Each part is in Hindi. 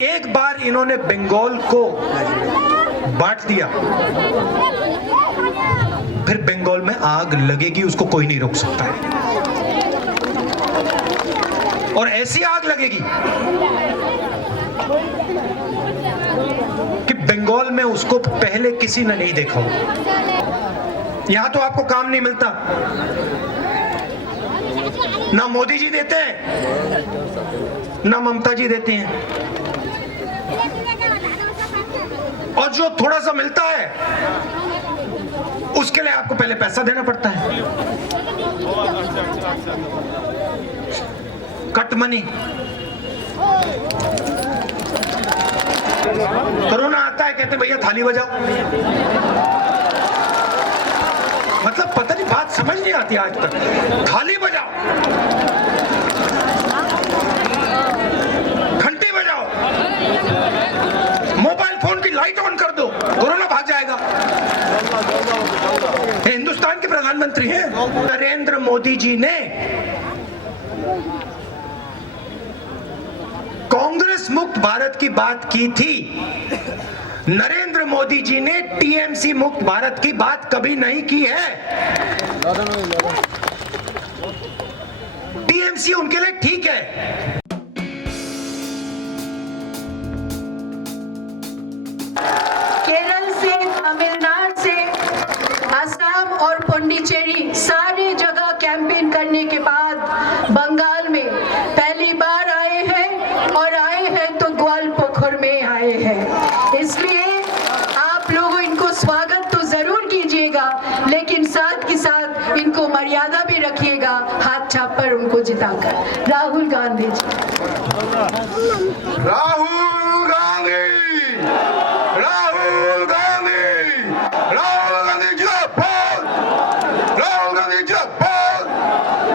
एक बार इन्होंने बंगाल को बांट दिया, फिर बंगाल में आग लगेगी, उसको कोई नहीं रोक सकता है। और ऐसी आग लगेगी कि बंगाल में उसको पहले किसी ने नहीं देखा हो। यहां तो आपको काम नहीं मिलता, ना मोदी जी देते हैं ना ममता जी देती हैं, और जो थोड़ा सा मिलता है उसके लिए आपको पहले पैसा देना पड़ता है। Cut money. कोरोना आता है, कहते भैया थाली बजाओ। मतलब पता नहीं, बात समझ नहीं आती आज तक। थाली बजाओ, घंटी बजाओ, मोबाइल फोन की लाइट ऑन कर दो, कोरोना भाग जाएगा। हिंदुस्तान के प्रधानमंत्री हैं नरेंद्र मोदी जी ने कांग्रेस मुक्त भारत की बात की थी। नरेंद्र मोदी जी ने टीएमसी मुक्त भारत की बात कभी नहीं की है। टीएमसी उनके लिए ठीक है। केरल से, तमिलनाडु से, असम और पुडुचेरी सारी जगह कैंपेन करने के बाद बंगाल में पहली बार आए हैं, और आए हैं तो ग्वालपोखर में आए हैं। इसलिए आप लोग इनको स्वागत तो जरूर कीजिएगा, लेकिन साथ के साथ इनको मर्यादा भी रखिएगा, हाथ छाप पर उनको जिताकर। राहुल गांधी जी। राहुल गांधी, राहुल गांधी, राहुल गांधी जिंदाबाद, राहुल गांधी जिंदाबाद,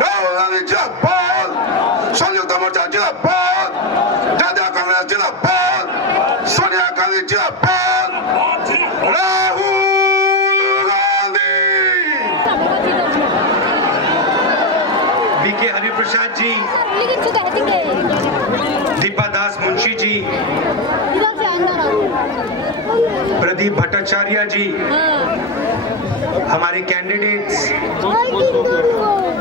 राहुल गांधी जिंदाबाद, संयुक्त मोर्चा जिंदाबाद, जनता कांग्रेस जिंदाबाद, सोनिया गांधी जिंदाबाद, राहुल गांधी। बीके हरिप्रसाद जी, दीपा दास मुंशी जी, प्रदीप भट्टाचार्य जी, हमारे कैंडिडेट्स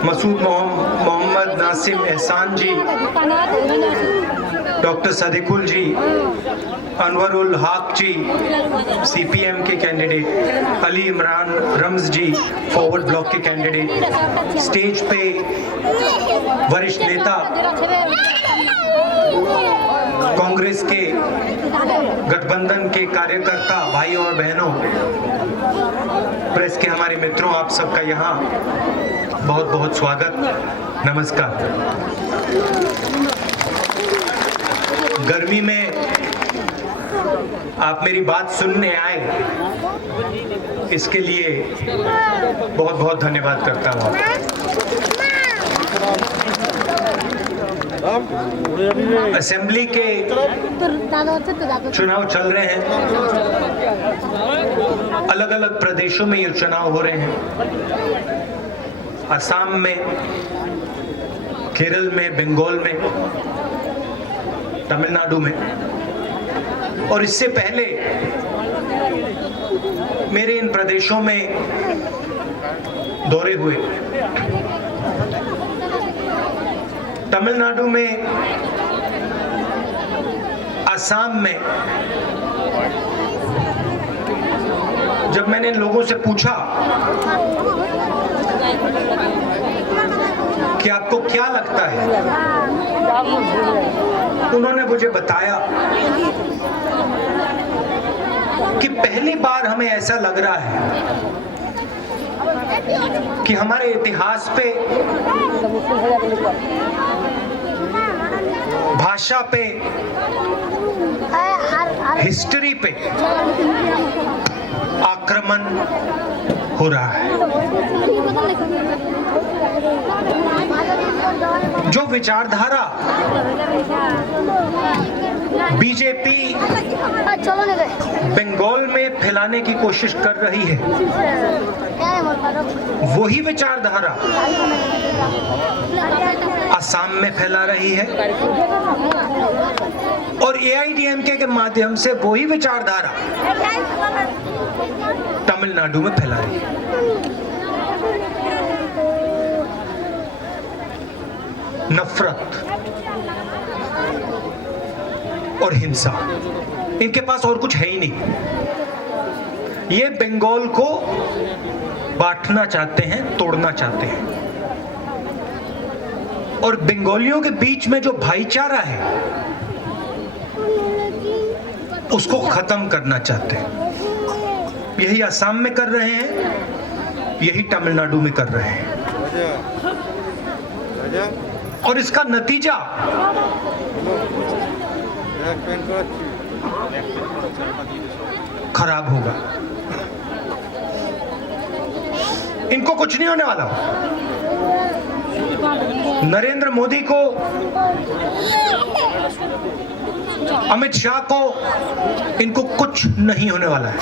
मसूद मोहम्मद नासिम एहसान जी, डॉक्टर सदिकुल जी, अनवरुल हक जी, सीपीएम के कैंडिडेट, अली इमरान रम्ज जी, फॉरवर्ड ब्लॉक के कैंडिडेट, स्टेज पे वरिष्ठ नेता कांग्रेस के गठबंधन के कार्यकर्ता भाइयों और बहनों, प्रेस के हमारे मित्रों, आप सबका यहाँ बहुत बहुत स्वागत, नमस्कार। गर्मी में आप मेरी बात सुनने आए, इसके लिए बहुत बहुत धन्यवाद करता हूँ। असेंबली के चुनाव चल रहे हैं, अलग अलग प्रदेशों में ये चुनाव हो रहे हैं, असम में, केरल में, बंगाल में, तमिलनाडु में। और इससे पहले मेरे इन प्रदेशों में दौरे हुए। तमिलनाडु में, असम में, जब मैंने इन लोगों से पूछा कि आपको क्या लगता है, उन्होंने मुझे बताया कि पहली बार हमें ऐसा लग रहा है कि हमारे इतिहास पे, भाषा पे, हिस्ट्री पे आक्रमण हो रहा है। जो विचारधारा बीजेपी बंगाल में फैलाने की कोशिश कर रही है, वही विचारधारा आसाम में फैला रही है और AIADMK के माध्यम से वही विचारधारा तमिलनाडु में फैला रही है। नफरत और हिंसा, इनके पास और कुछ है ही नहीं। ये बंगाल को बांटना चाहते हैं, तोड़ना चाहते हैं और बंगालियों के बीच में जो भाईचारा है उसको खत्म करना चाहते हैं। यही असम में कर रहे हैं, यही तमिलनाडु में कर रहे हैं और इसका नतीजा खराब होगा। इनको कुछ नहीं होने वाला। नरेंद्र मोदी को, अमित शाह को, इनको कुछ नहीं होने वाला है।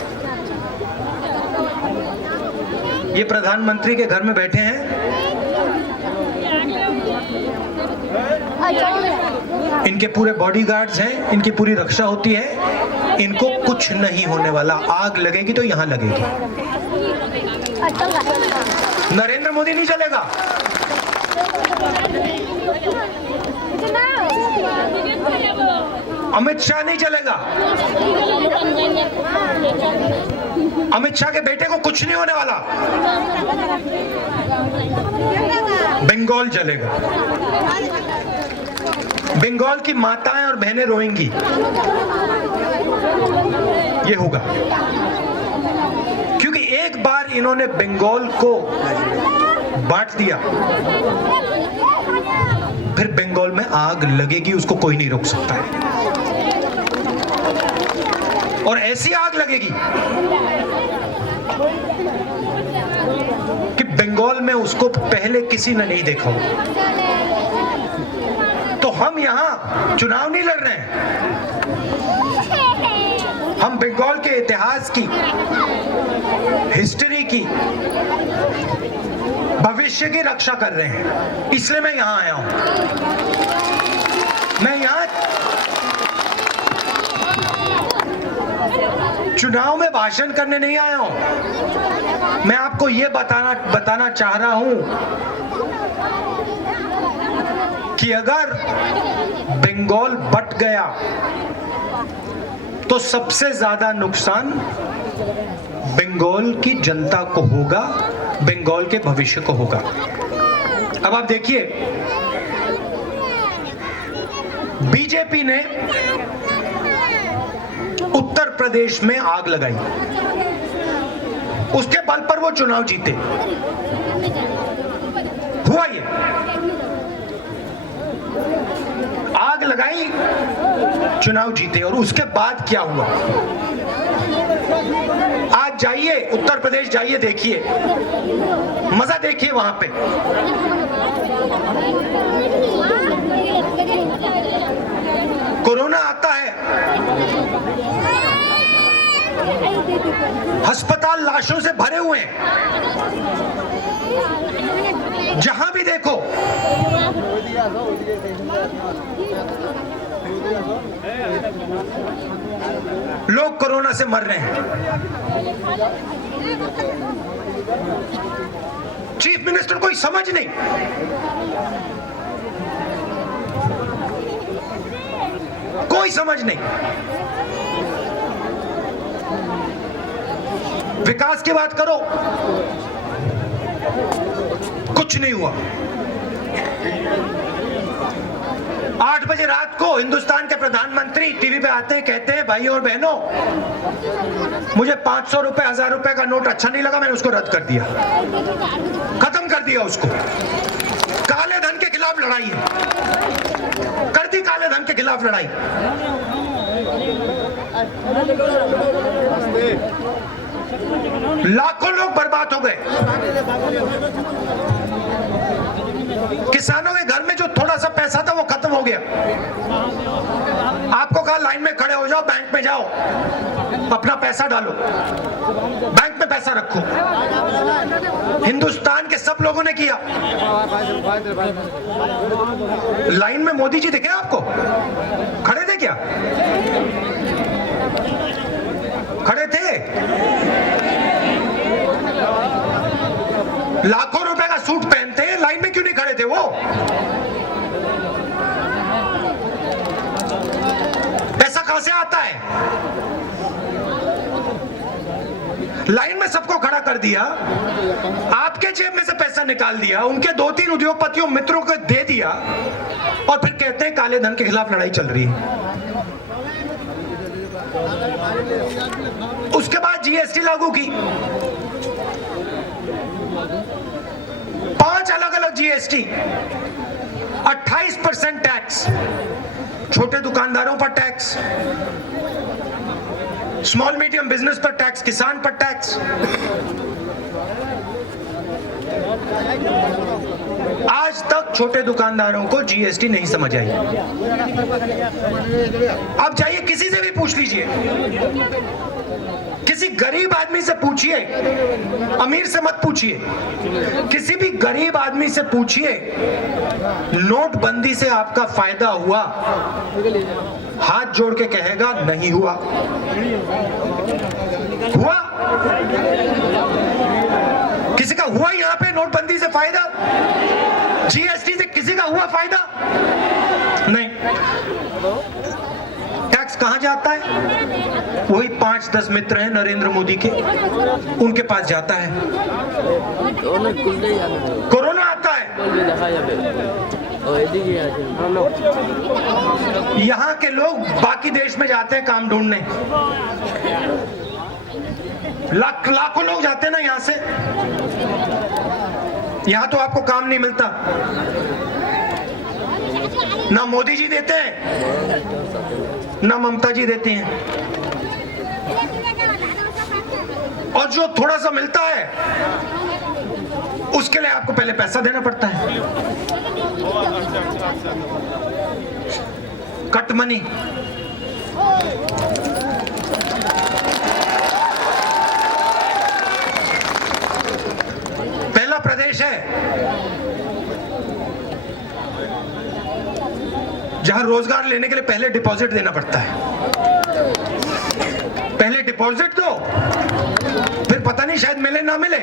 ये प्रधानमंत्री के घर में बैठे हैं, इनके पूरे बॉडीगार्ड्स हैं, इनकी पूरी रक्षा होती है, इनको कुछ नहीं होने वाला। आग लगेगी तो यहां लगेगी। नरेंद्र मोदी नहीं चलेगा, अमित शाह नहीं चलेगा, अमित शाह के बेटे को कुछ नहीं होने वाला। बंगाल चलेगा, बंगाल की माताएं और बहनें रोएंगी। ये होगा क्योंकि एक बार इन्होंने बंगाल को बांट दिया, फिर बंगाल में आग लगेगी, उसको कोई नहीं रोक सकता है। और ऐसी आग लगेगी कि बंगाल में उसको पहले किसी ने नहीं देखा हो। तो हम यहां चुनाव नहीं लड़ रहे हैं, हम बंगाल के इतिहास की, हिस्ट्री की, भविष्य की रक्षा कर रहे हैं। इसलिए मैं यहां आया हूं। मैं यहां चुनाव में भाषण करने नहीं आया हूं। मैं आपको यह बताना चाह रहा हूं कि अगर बंगाल बट गया तो सबसे ज्यादा नुकसान बंगाल की जनता को होगा, बंगाल के भविष्य को होगा। अब आप देखिए, बीजेपी ने उत्तर प्रदेश में आग लगाई, उसके बल पर वो चुनाव जीते। हुआ ये, आग लगाई, चुनाव जीते। और उसके बाद क्या हुआ, आज जाइए उत्तर प्रदेश, जाइए देखिए, मजा देखिए वहां पे। कोरोना आता है, अस्पताल लाशों से भरे हुए हैं, जहां भी देखो। लोग कोरोना से मर रहे हैं। चीफ मिनिस्टर कोई समझ नहीं, कोई समझ नहीं। विकास की बात करो, कुछ नहीं हुआ। 8 बजे रात को हिंदुस्तान के प्रधानमंत्री टीवी पे आते हैं, कहते हैं भाइयों और बहनों, मुझे 500 रुपए 1000 रुपए का नोट अच्छा नहीं लगा, मैंने उसको रद्द कर दिया, खत्म कर दिया उसको। काले धन के खिलाफ लड़ाई है, कर दी काले धन के खिलाफ लड़ाई। लाखों लोग बर्बाद हो गए। किसानों के घर में जो थोड़ा सा पैसा था वो खत्म हो गया। आपको कहा लाइन में खड़े हो जाओ, बैंक में जाओ, अपना पैसा डालो, बैंक में पैसा रखो। हिंदुस्तान के सब लोगों ने किया। लाइन में मोदी जी दिखे आपको? खड़े थे क्या? खड़े थे? लाखों रुपए का सूट पहनते हैं, लाइन में क्यों नहीं खड़े थे वो? पैसा कहां से आता है? लाइन में सबको खड़ा कर दिया, आपके जेब में से पैसा निकाल दिया, उनके 2-3 उद्योगपतियों मित्रों को दे दिया, और फिर कहते हैं काले धन के खिलाफ लड़ाई चल रही है। उसके बाद जीएसटी लागू की, 5 अलग अलग जीएसटी, 28% टैक्स, छोटे दुकानदारों पर टैक्स, स्मॉल मीडियम बिजनेस पर टैक्स, किसान पर टैक्स। आज तक छोटे दुकानदारों को जीएसटी नहीं समझ आई। आप जाइए किसी से भी पूछ लीजिए, किसी गरीब आदमी से पूछिए, अमीर से मत पूछिए, किसी भी गरीब आदमी से पूछिए नोटबंदी से आपका फायदा हुआ? हाथ जोड़ के कहेगा नहीं हुआ। हुआ? किसी का हुआ यहां पे नोटबंदी से फायदा? जीएसटी से किसी का हुआ फायदा? नहीं। टैक्स कहां जाता है? वही 5-10 मित्र हैं नरेंद्र मोदी के, उनके पास जाता है। कोरोना आता है, यहाँ के लोग बाकी देश में जाते हैं काम ढूंढने, लाखों लोग जाते हैं ना यहाँ से। यहाँ तो आपको काम नहीं मिलता, ना मोदी जी देते हैं ना ममता जी देती हैं, और जो थोड़ा सा मिलता है उसके लिए आपको पहले पैसा देना पड़ता है। Cut money. पहला प्रदेश है जहां रोजगार लेने के लिए पहले डिपॉजिट देना पड़ता है। पहले डिपॉजिट दो, फिर पता नहीं शायद मिले ना मिले,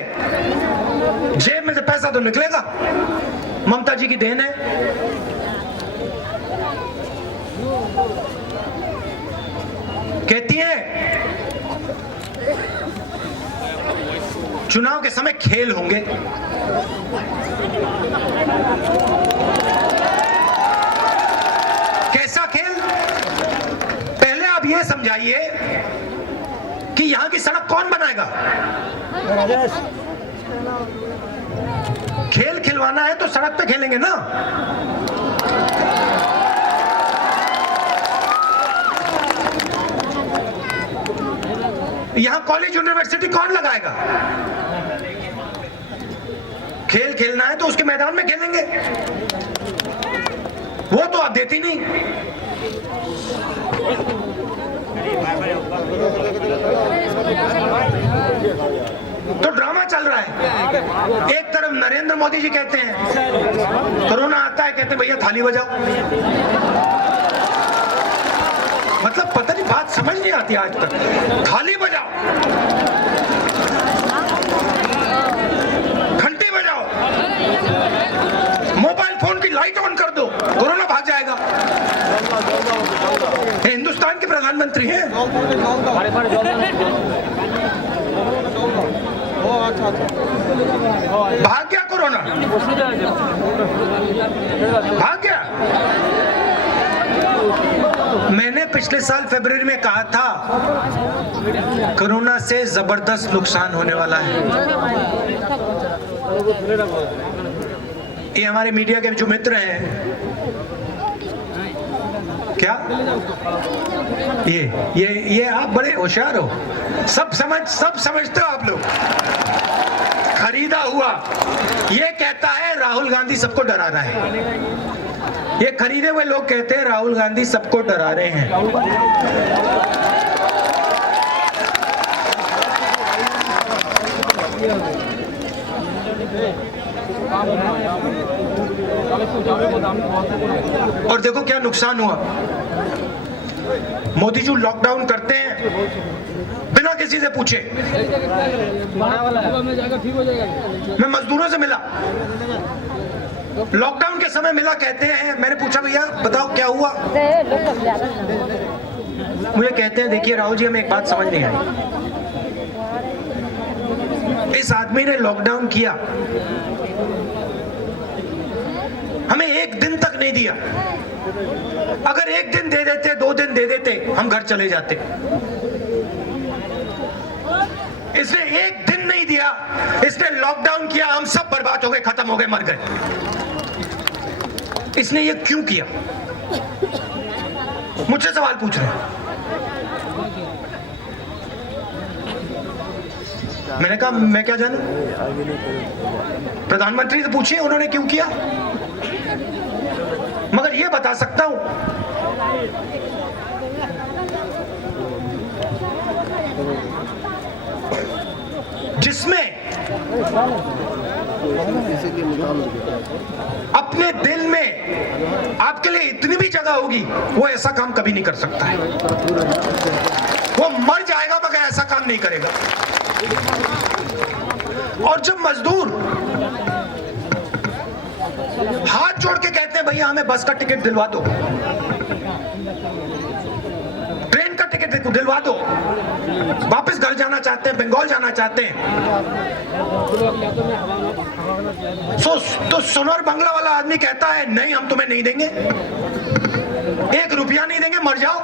जेब में से पैसा तो निकलेगा। ममता जी की देन है। कहती है चुनाव के समय खेल होंगे। कैसा खेल? पहले आप ये समझाइए कि यहां की सड़क कौन बनाएगा? खेल खिलवाना है तो सड़क पे खेलेंगे ना। यहां कॉलेज यूनिवर्सिटी कौन लगाएगा? खेल खेलना है तो उसके मैदान में खेलेंगे, वो तो आप देती नहीं। तो ड्रामा चल रहा है। एक तरफ नरेंद्र मोदी जी कहते हैं कोरोना आता है, कहते हैं भैया थाली बजाओ। मतलब पता नहीं, बात समझ नहीं आती आज तक। थाली बजाओ, घंटी बजाओ, मोबाइल फोन की लाइट ऑन कर दो, कोरोना भाग जाएगा। हिंदुस्तान के प्रधानमंत्री हैं। भाग गया कोरोना, भाग गया। मैंने पिछले साल फरवरी में कहा था कोरोना से जबरदस्त नुकसान होने वाला है। ये हमारे मीडिया के जो मित्र हैं, क्या ये आप बड़े होशियार हो, सब समझते हो आप लोग। खरीदा हुआ ये कहता है राहुल गांधी सबको डरा रहा है। ये खरीदे हुए लोग कहते हैं राहुल गांधी सबको डरा रहे हैं। और देखो क्या नुकसान हुआ। मोदी जी लॉकडाउन करते हैं बिना किसी से पूछे। मैं मजदूरों से मिला, लॉकडाउन के समय मिला, कहते हैं, मैंने पूछा भैया बताओ क्या हुआ। मुझे कहते हैं देखिए राहुल जी हमें एक बात समझ नहीं आई, इस आदमी ने लॉकडाउन किया, हमें एक दिन तक नहीं दिया, अगर एक दिन दे देते 2 दिन दे देते हम घर चले जाते। इसने एक दिन नहीं दिया, इसने लॉकडाउन किया, हम सब बर्बाद हो गए, खत्म हो गए, मर गए। इसने ये क्यों किया? मुझसे सवाल पूछ रहे हैं। मैंने कहा मैं क्या जानूं, प्रधानमंत्री से पूछिए उन्होंने क्यों किया। मगर ये बता सकता हूं जिसमें अपने दिल में आपके लिए इतनी भी जगह होगी, वो ऐसा काम कभी नहीं कर सकता है। वो मर जाएगा मगर ऐसा काम नहीं करेगा। और जब मजदूर हाथ जोड़ के कहते हैं भैया हमें बस का टिकट दिलवा दो, ट्रेन का टिकट दिलवा दो, वापस घर जाना चाहते हैं, बंगाल जाना चाहते हैं, तो सोनार बंगला वाला आदमी कहता है नहीं हम तुम्हें नहीं देंगे, 1 रुपया नहीं देंगे, मर जाओ।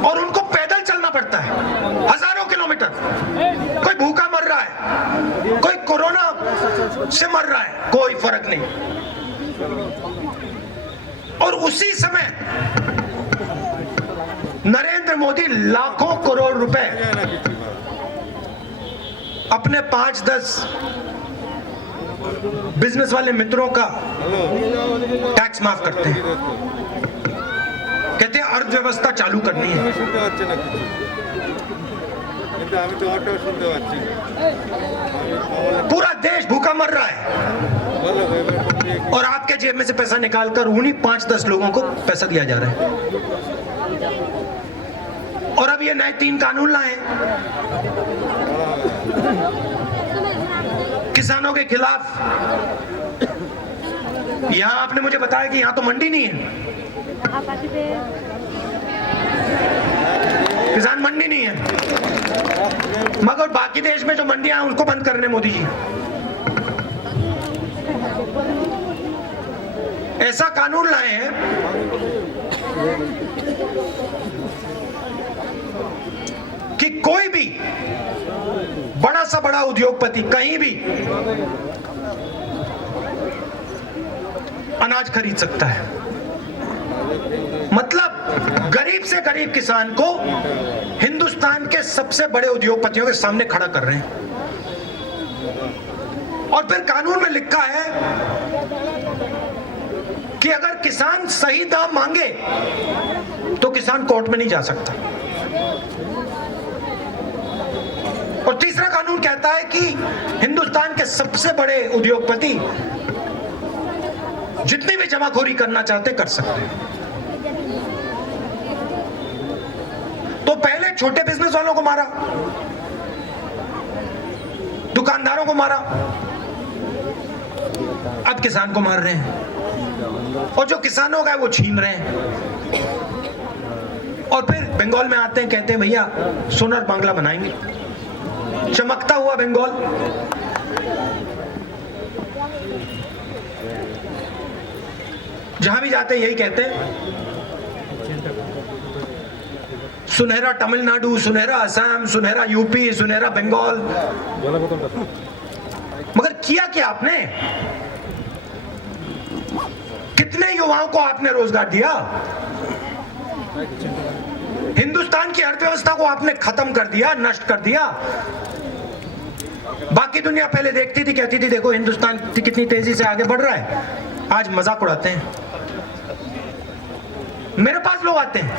और उनको पैदल चलना पड़ता है हजारों किलोमीटर। कोई भूखा मर रहा है, कोई कोरोना से मर रहा है, कोई फर्क नहीं। और उसी समय नरेंद्र मोदी लाखों करोड़ रुपए अपने 5-10 बिजनेस वाले मित्रों का टैक्स माफ करते हैं। कहते हैं अर्थव्यवस्था चालू करनी है। पूरा देश भूखा मर रहा है और आपके जेब में से पैसा निकालकर उन्हीं 5-10 लोगों को पैसा दिया जा रहा है। और अब ये नए 3 कानून लाए किसानों के खिलाफ। यहां आपने मुझे बताया कि यहां तो मंडी नहीं है, किसान मंडी नहीं है, मगर बाकी देश में जो मंडियां हैं उनको बंद करने मोदी जी। ऐसा कानून लाए हैं कि कोई भी बड़ा सा बड़ा उद्योगपति कहीं भी अनाज खरीद सकता है। मतलब गरीब से गरीब किसान को हिंदुस्तान के सबसे बड़े उद्योगपतियों के सामने खड़ा कर रहे हैं। और फिर कानून में लिखा है कि अगर किसान सही दाम मांगे तो किसान कोर्ट में नहीं जा सकता। और तीसरा कानून कहता है कि हिंदुस्तान के सबसे बड़े उद्योगपति जितनी भी जमाखोरी करना चाहते कर सकते हैं। तो पहले छोटे बिजनेस वालों को मारा, दुकानदारों को मारा, अब किसान को मार रहे हैं। और जो किसानों का है वो छीन रहे हैं। और फिर बंगाल में आते हैं, कहते हैं भैया सोनार बांग्ला बनाएंगे, चमकता हुआ बंगाल। जहां भी जाते हैं यही कहते हैं, सुनहरा तमिलनाडु, सुनहरा असम, सुनहरा यूपी, सुनहरा बंगाल। मगर किया क्या आपने? कितने युवाओं को आपने रोजगार दिया? हिंदुस्तान की अर्थव्यवस्था को आपने खत्म कर दिया, नष्ट कर दिया। बाकी बाकी दुनिया पहले देखती थी, कहती थी देखो हिंदुस्तान कितनी तेजी से आगे बढ़ रहा है, आज मजाक उड़ाते हैं। मेरे पास लोग आते हैं,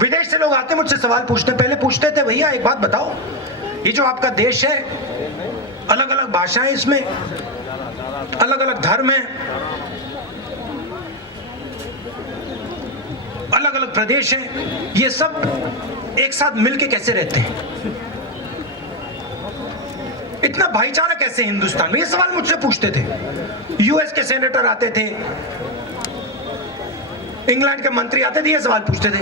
विदेश से लोग आते हैं, मुझसे सवाल पूछते हैं। पहले पूछते थे भैया एक बात बताओ, ये जो आपका देश है, अलग अलग भाषाएं इसमें, अलग अलग धर्म है, अलग अलग प्रदेश हैं, ये सब एक साथ मिलके कैसे रहते हैं? इतना भाईचारा कैसे हिंदुस्तान में? ये सवाल मुझसे पूछते थे। यूएस के सेनेटर आते थे, इंग्लैंड के मंत्री आते थे, ये सवाल पूछते थे।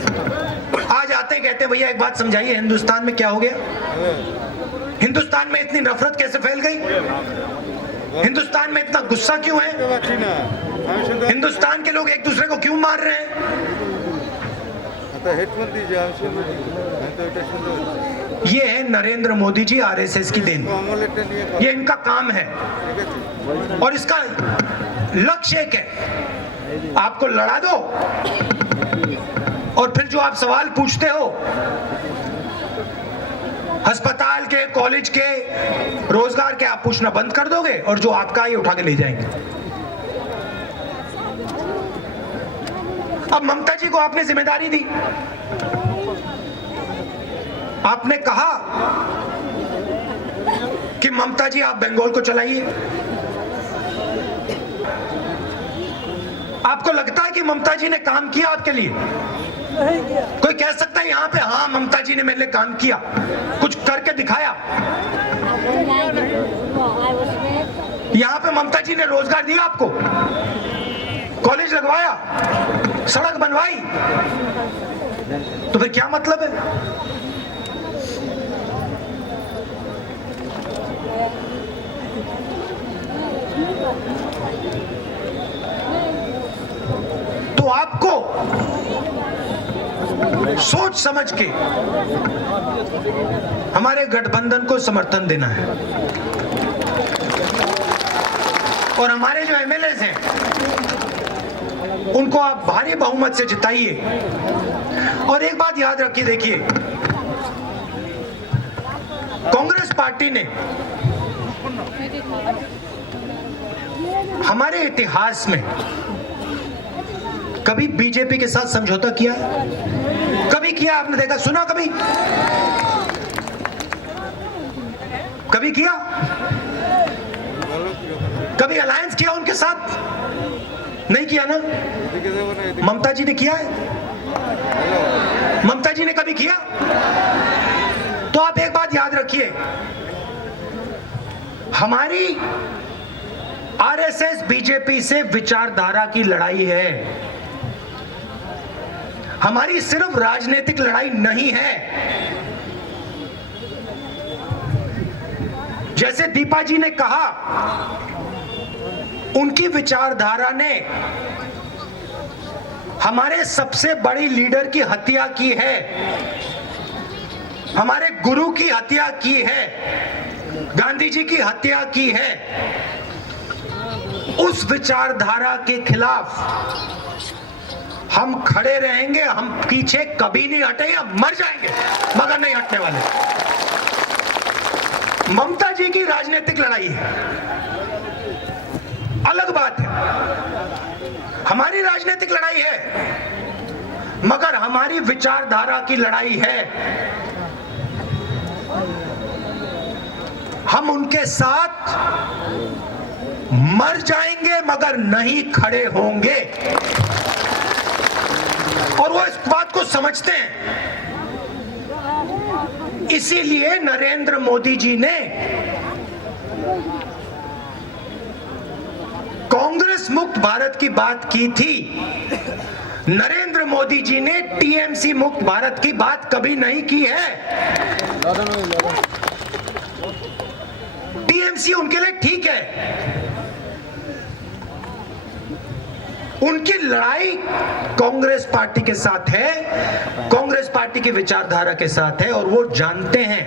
आज आते कहते भैया एक बात समझाइए, हिंदुस्तान में क्या हो गया? हिंदुस्तान में इतनी नफरत कैसे फैल गई? हिंदुस्तान में इतना गुस्सा क्यों है? हिंदुस्तान के लोग एक दूसरे को क्यों मार रहे हैं? ये है नरेंद्र मोदी जी, आरएसएस की देन। ये इनका काम है और इसका लक्ष्य एक है, आपको लड़ा दो और फिर जो आप सवाल पूछते हो अस्पताल के, कॉलेज के, रोजगार के, आप पूछना बंद कर दोगे और जो आपका ये उठा के ले जाएंगे। अब ममता जी को आपने जिम्मेदारी दी, आपने कहा कि ममता जी आप बंगाल को चलाइए। आपको लगता है कि ममता जी ने काम किया आपके लिए? कोई कह सकता है यहाँ पे हाँ ममता जी ने मेरे लिए काम किया, कुछ करके दिखाया? यहाँ पे ममता जी ने रोजगार दिया आपको, कॉलेज लगवाया, सड़क बनवाई, तो फिर क्या मतलब है? तो आपको सोच समझ के हमारे गठबंधन को समर्थन देना है और हमारे जो एमएलए हैं उनको आप भारी बहुमत से जिताइए। और एक बात याद रखिए, देखिए कांग्रेस पार्टी ने हमारे इतिहास में कभी बीजेपी के साथ समझौता किया? कभी किया? आपने देखा, सुना कभी? कभी किया? कभी अलायंस किया उनके साथ? नहीं किया ना? ममता जी ने किया है? ममता जी ने कभी किया? तो आप एक बात याद रखिए, हमारी आरएसएस बीजेपी से विचारधारा की लड़ाई है, हमारी सिर्फ राजनीतिक लड़ाई नहीं है। जैसे दीपा जी ने कहा, उनकी विचारधारा ने हमारे सबसे बड़ी लीडर की हत्या की है, हमारे गुरु की हत्या की है, गांधी जी की हत्या की है। उस विचारधारा के खिलाफ हम खड़े रहेंगे, हम पीछे कभी नहीं हटेंगे, हम मर जाएंगे मगर नहीं हटने वाले। ममता जी की राजनीतिक लड़ाई है, अलग बात है। हमारी राजनीतिक लड़ाई है मगर हमारी विचारधारा की लड़ाई है। हम उनके साथ मर जाएंगे मगर नहीं खड़े होंगे और वो इस बात को समझते हैं। इसीलिए नरेंद्र मोदी जी ने कांग्रेस मुक्त भारत की बात की थी। नरेंद्र मोदी जी ने टीएमसी मुक्त भारत की बात कभी नहीं की है। टीएमसी उनके लिए ठीक है, उनकी लड़ाई कांग्रेस पार्टी के साथ है, कांग्रेस पार्टी की विचारधारा के साथ है और वो जानते हैं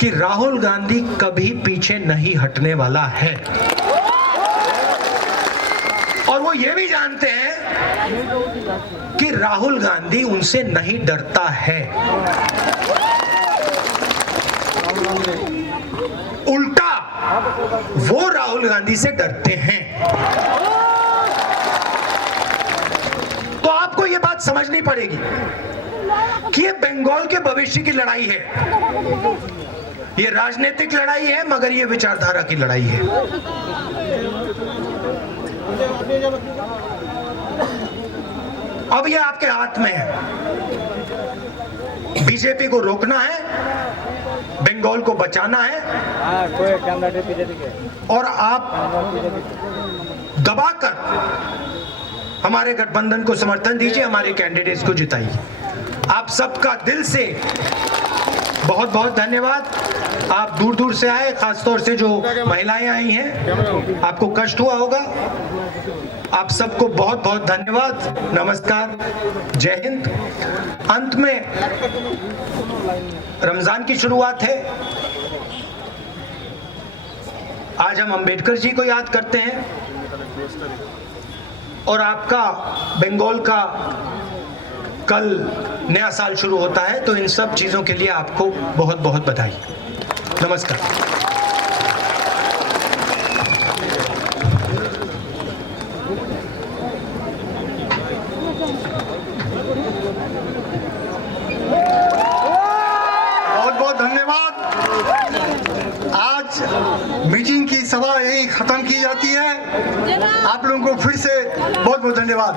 कि राहुल गांधी कभी पीछे नहीं हटने वाला है। और वो ये भी जानते हैं कि राहुल गांधी उनसे नहीं डरता है, उल्टा वो राहुल गांधी से डरते हैं। तो आपको ये बात समझनी पड़ेगी कि ये बंगाल के भविष्य की लड़ाई है, ये राजनीतिक लड़ाई है, मगर ये विचारधारा की लड़ाई है। अब ये आपके हाथ में है, बीजेपी को रोकना है, बंगाल को बचाना है, और आप दबाकर हमारे गठबंधन को समर्थन दीजिए, हमारे कैंडिडेट्स को जिताइए। आप सबका दिल से बहुत बहुत धन्यवाद। आप दूर दूर से आए, खासतौर से जो महिलाएं आई हैं, आपको कष्ट हुआ होगा। आप सबको बहुत बहुत धन्यवाद, नमस्कार, जय हिंद। अंत में रमजान की शुरुआत है, आज हम अंबेडकर जी को याद करते हैं, और आपका बंगाल का कल नया साल शुरू होता है, तो इन सब चीजों के लिए आपको बहुत बहुत बधाई। नमस्कार। बहुत बहुत धन्यवाद। आज मीटिंग की सभा यही खत्म की जाती है। आप लोगों को फिर से बहुत बहुत धन्यवाद।